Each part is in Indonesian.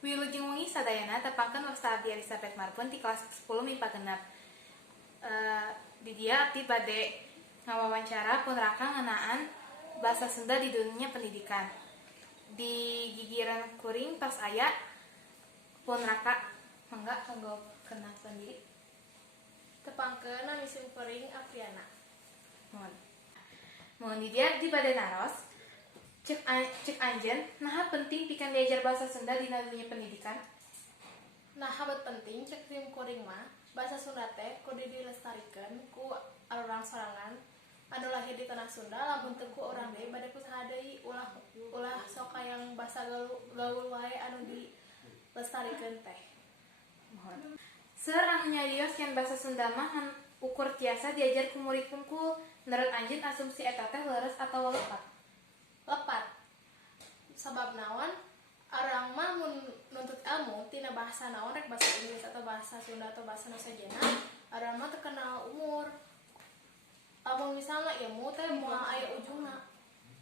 Wilujeng wengi sadayana tepangkeun Wasta Abdi Elizabeth Marbun di kelas 10 MIPA genep. Di dia abdi bade ngawawancara pun raka ngenaan bahasa Sunda di dunia pendidikan. Di gigiran kuring tos aya pun raka mangga kanggo kenalkeun diri. Tepangkeun nami simkuring Apriana. Mohon di dia abdi bade naros cek anjen naha penting pikeun diajar bahasa Sunda di dunia pendidikan. Nah, habat penting cek simkuring mah bahasa Sunda teh kudu dilestarikeun ku urang sorangan anu lahir di tanah Sunda lamun teu ku urang deui bade kusaha deui ulah sok hayang basa gaul wae anu dilestarikeun teh. Mohon. Seur anu nyarios yen bahasa Sunda mah ukur tiasa diajar ku murid pungkul. Menurut anjeun asumsi eta teh leres atau lepat? Lepat. Sabab naon? Arang mah mun nuntut ilmu tina bahasa naon rek bahasa Inggris atau bahasa Sunda atau bahasa nu sajena, arang mah teu kenal umur. Lamun misalnya ilmu teh moal aya ujungna.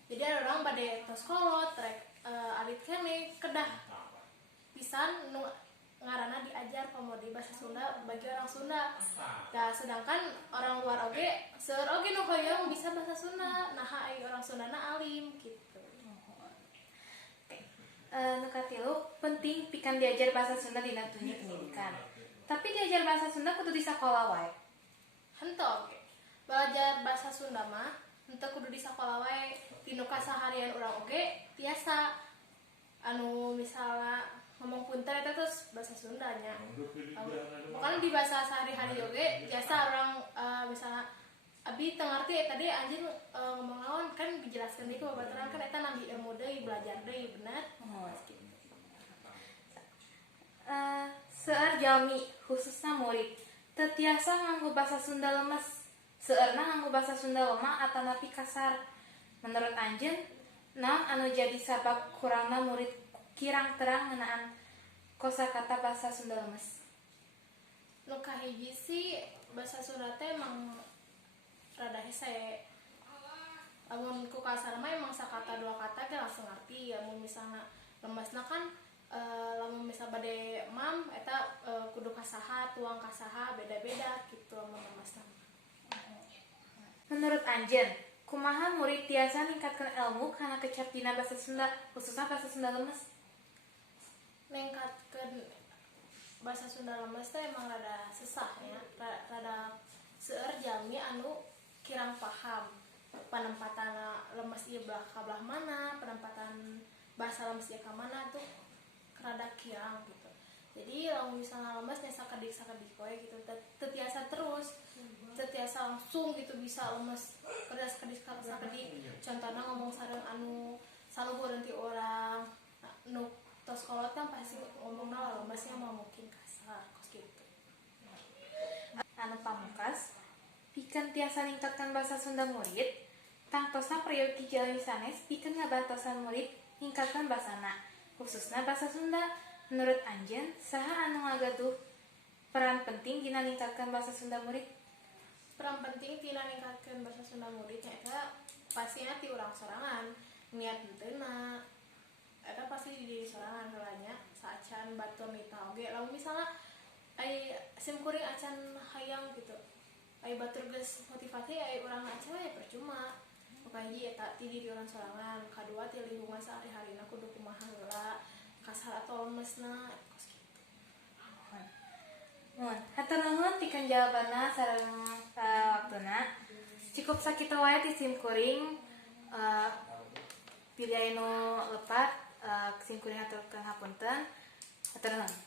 Jadi ada orang bade tos kolot rek alit keneh kedah pisan nu ngaranna diajar pamodi bahasa Sunda bagi orang Sunda. Nah, sedangkan orang luar oge seur oge nu hoyong bisa bahasa Sunda, nah ai orang Sundana alim gitu. Nu katilu penting pikeun diajar bahasa Sunda di dunia pendidikan. Tapi diajar bahasa Sunda kudu di sakola wae. Henteu oge. Belajar bahasa Sunda mah henteu kudu di sakola wae, tinu kasaharian urang oge tiasa anu misalnya ngomong punten eta terus bahasa Sundanya. Bukan di bahasa sehari-hari oge jasa orang misalnya abi teu ngarti eta deui anjeun ngomong naon kan dijelaskeun deui ku babaturan kan eta nambi ilmu deui belajar deui bener. Seueur jalmi khususna murid teu tiasa nganggo bahasa Sunda lemes. Seueurna nganggo bahasa Sunda lemah atanapi kasar. Menurut anjeun naon anu jadi sabab kurangna murid kirang terang ngeunaan kosakata bahasa Sunda lemes? Nu kahiji sih bahasa Sunda teh emang rada hese. Lamun ku kasar mah emang sakata dua kata ge langsung ngarti. Lamun misalnya lemesna kan lamun misal bade mam eta kudu kasaha, tuang kasaha beda-beda gitu lamun lemesna. Menurut anjeun, kumaha murid tiasa ningkatkeun ilmu kana kecerdian bahasa Sunda, khususna bahasa Sunda lemes? Ningkatkeun bahasa Sunda lemes teh emang rada susah ya, rada seueur jalmi anu kirang paham penempatan lemes ieu belah mana, penempatan bahasa lemes ieu ka mana tuh rada kirang gitu. Jadi lamun misalnya lemes nya sakedik we gitu, teu tiasa terus, teu tiasa langsung gitu bisa lemes sakedik. Contohna ngomong sareng anu saluhureun ti urang, nu tos kolot kan pasti ngomongna lemesnya mah mungkin kasar kos gitu. Anu pamungkas, pikeun tiasa ningkatkan bahasa Sunda murid, tangtosna prayogi jalmi sanes pikeun ngabantosan murid ningkatkan basana, khususna bahasa Sunda. Menurut anjeun, saha anu ngagaduh peran penting dina ningkatkan bahasa Sunda murid? Peran penting tina ningkatkeun bahasa Sunda murid eta pastina ti urang sorangan, niat henteuna. Eta pasti di diri sorangan heulanya saacan batur mita oge. Lamun misalnya ai simkuring acan hayang gitu. Ai batur geus motivasi ai urang acan we percuma. Pokoknya eta ti diri urang sorangan, kadua ti lingkungan sehari-harina kudu kumaha heula, kasar atau lemesna kos kitu. Hatur nuhun pikeun jawabanna sareng waktuna. Cukup sakitu wae ti simkuring pilih anu lepat simkuring haturkeun hapunten. Hatur nuhun.